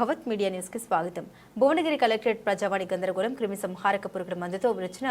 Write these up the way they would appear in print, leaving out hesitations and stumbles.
భవత్ media news కి స్వాగతం. Bhuvanagiri collectorate ప్రజావాణి గందరగోళం క్రిమి సంహారక పురుగుల మందుతో వచ్చిన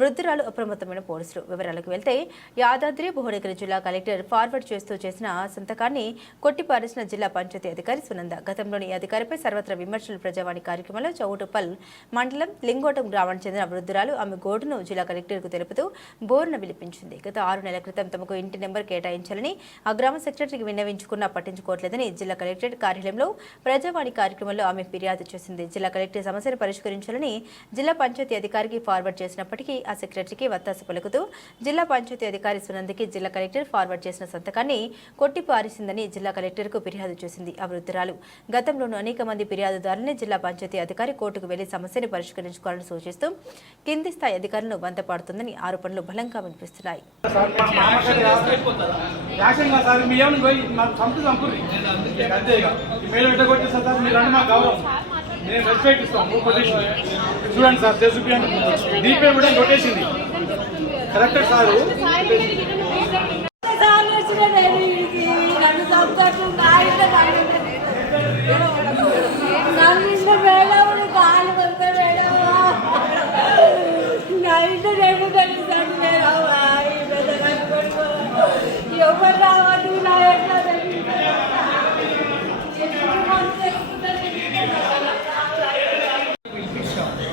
వృద్ధురాలు అప్రమత్తమైన పోలీసులు. వివరాలకు వెళ్తే యాదాద్రి భువనగిరి జిల్లా కలెక్టర్ ఫార్వర్డ్ చేసిన సంతకాన్ని కొట్టిపారేసిన జిల్లా పంచాయతీ అధికారి సునంద. గతంలోని ఈ అధికారిపై సర్వత్రా విమర్శలు. ప్రజావాణి కార్యక్రమంలో చౌటుపల్ మండలం లింగోటం గ్రామానికి చెందిన వృద్ధురాలు ఆమె గోడును జిల్లా కలెక్టర్కు తెలుపుతూ బోర్న విలిపించింది. గత 6 నెలల క్రితం తమకు ఇంటి నెంబర్ కేటాయించాలని ఆ గ్రామ సెక్రటరీకి విన్నవించుకున్నా పట్టించుకోవట్లేదని జిల్లా కలెక్టరేట్ కార్యాలయంలో ప్రజావాణి కార్యక్రమంలో ఆమె ఫిర్యాదు చేసింది. జిల్లా కలెక్టర్ సమస్యను పరిష్కరించాలని జిల్లా పంచాయతీ అధికారికి ఫార్వర్డ్ చేసినప్పటికీ ఆ సెక్రటరీకి వత్తాసు పలుకుతూ జిల్లా పంచాయతీ అధికారి సునందకి జిల్లా కలెక్టర్ ఫార్వర్డ్ చేసిన సంతకాన్ని కొట్టిపారేసిందని జిల్లా కలెక్టర్కు ఫిర్యాదు చేసింది. ఆ వృద్ధురాలు గతంలోనూ అనేక మంది ఫిర్యాదుదారులని జిల్లా పంచాయతీ అధికారి కోర్టుకు వెళ్లి సమస్యను పరిష్కరించుకోవాలని సూచిస్తూ కింది స్థాయి అధికారులను వంతపాడుతుందని ఆరోపణలు బలంగా వినిపిస్తున్నాయి. చూడండి సార్, దీపే కూడా కొట్టేసింది కరెక్టర్ సారు. ఎవరు రావద్దు నా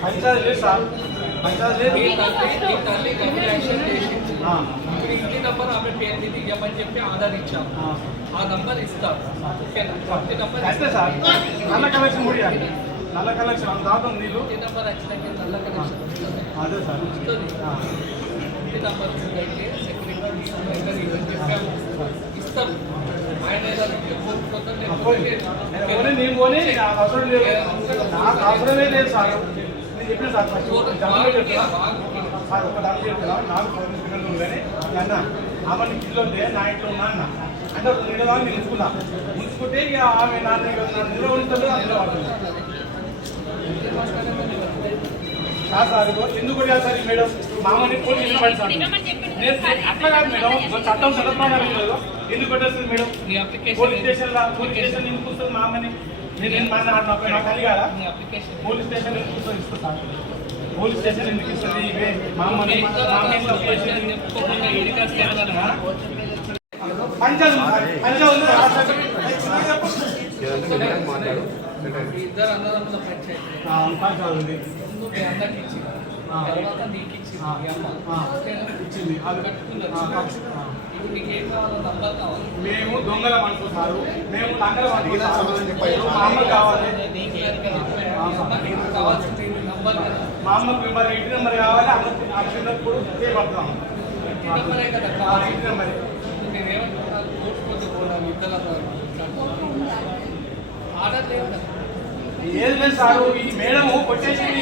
పంచాయతీ లేదు సార్, పంచాయతీ లేదు. ఇంటి నంబర్ ఆమె పేరు మీద ఇవ్వమని చెప్పి ఆధార్ ఇచ్చాము. ఆ నంబర్ ఇస్తాం. అంతే సార్, నల్ల కలెక్షన్ కూడా నల్ల కలెక్షన్ దాకా నీళ్ళు ఇంటి నంబర్ వచ్చినాక నల్ల కలెక్షన్ అదే సార్ వస్తుంది. ఇంటి నంబర్ అయితే సెక్రటరీ చెప్పాము ఇస్తాం. ఆయన నేను పోనీ నాకు అవసరం లేదు, నాకు అవసరమే లేదు సార్. నేను చెప్పిన సార్ సార్ ఒక దాంట్లో చెప్తున్నా, నాకు పిల్లలు కానీ అన్న ఆమె ఇంట్లో ఉంటే నా ఇంట్లో ఉన్నా అన్న అంటే నేను నేను ఉంచుకున్నా. ఉంచుకుంటే ఇక ఆమె నిల్వ ఉంటుంది, అందులో పడుతుంది సార్. ఎందుకు సార్ మేడం మామని పోలీసు ఇవ్వండి సార్. అట్లా కాదు మేడం, చట్టం చట్టప్రకారం ఎందుకు కొట్టేస్తుంది మేడం? పోలీస్ స్టేషన్ ఎందుకు వస్తుంది మామని? నేను నాకు అది కాదా? పోలీస్ స్టేషన్ ఎందుకు వస్తుంది ఇస్తాను? పోలీస్ స్టేషన్ ఎందుకు ఇస్తుంది మామని? ఇద్దరు అన్నదమ్ముల పంచాయతీ తర్వాత నీకు ఇచ్చింది నీకు ఏం కావాలో నంబర్ కావాలి. మేము దొంగల అనుకుంటున్నారు, మేము లంగల కావాలి. కావాల్సింది నంబర్ కదా, మా అమ్మకు నెంబర్ ఇంటి నెంబర్ కావాలి. ఆ చిన్నప్పుడు పడతాము ఇంటి నెంబరే కదా కావాలి. ఇంటి నెంబర్ నేనేమంటున్నా కోర్టుకోద్దు పోదాం ఇద్దరు ఆర్డర్ లేవు కదా. ఏది లేదు సార్, ఈ మేడం కొట్టేసింది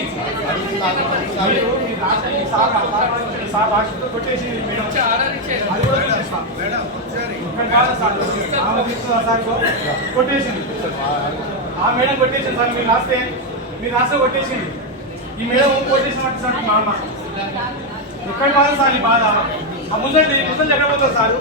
సార్ రాష్ట్రంతో కొట్టేసింది మేడం. అది కూడా కాదు సార్, సార్ కొట్టేసింది. ఆ మేడం కొట్టేసింది సార్. మీరు రాస్తే కొట్టేసింది. ఈ మేడం కొట్టేసినట్టు సార్ మా అమ్మ ఎక్కడ కాదు సార్ ఈ బాధ. ఆ ముసలి ఎక్కడ పోతుంది సార్?